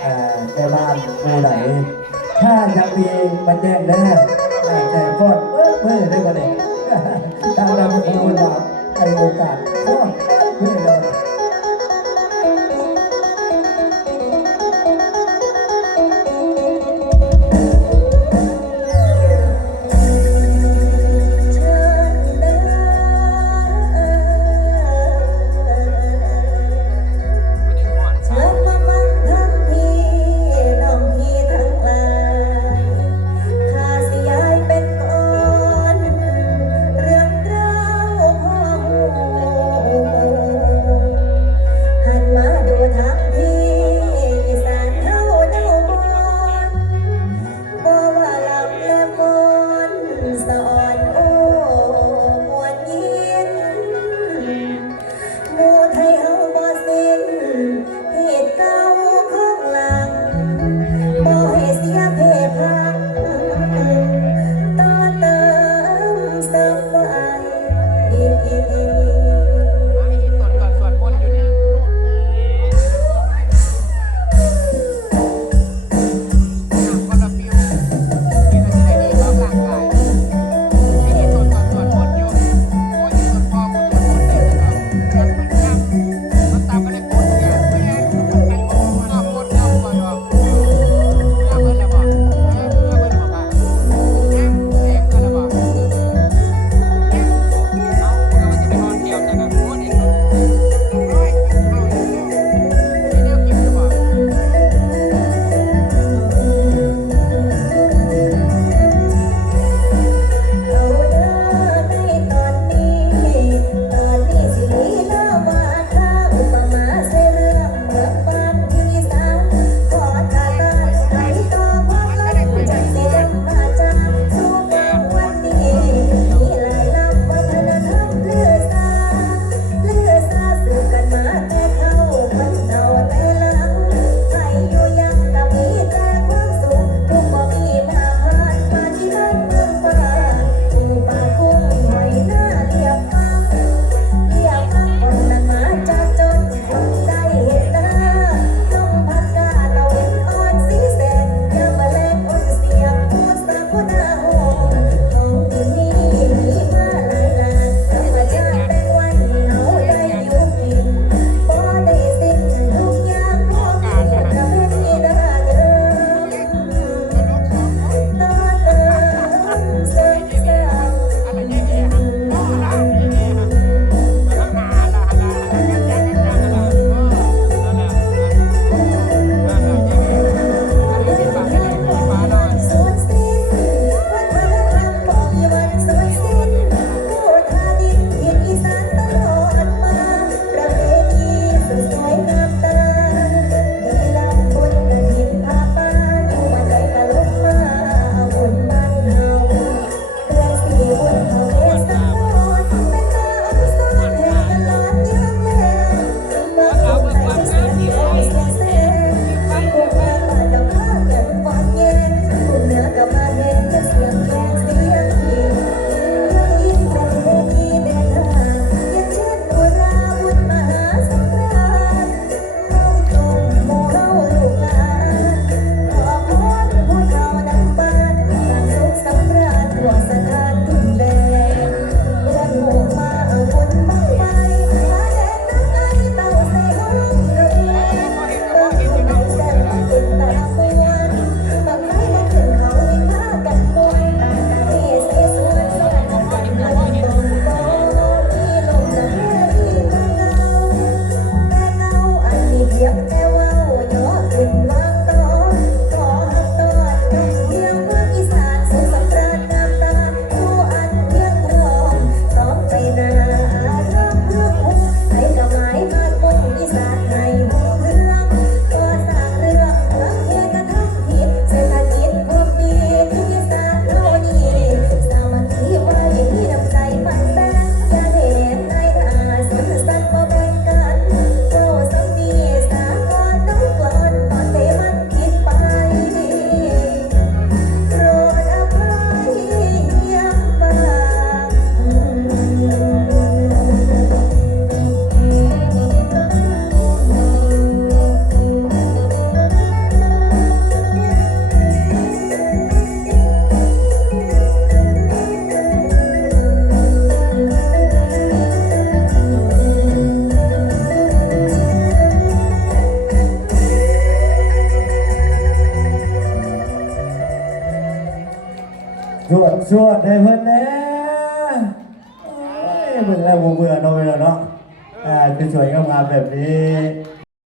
เอ่อแม่บ้านผู้ไหนถ้ายังมีมันแจ้งนะเอ่อแจ้งก่อนเออเมื่อได้ก็ได้ทางเราเป็นคนว่าให้โอกาสก็ สวดสวดให้เพิ่นแน่โอ้ยเบิ่งแล้วบ่เบื่อเนาะเวลาเนาะอ่าคือสวยงามๆแบบนี้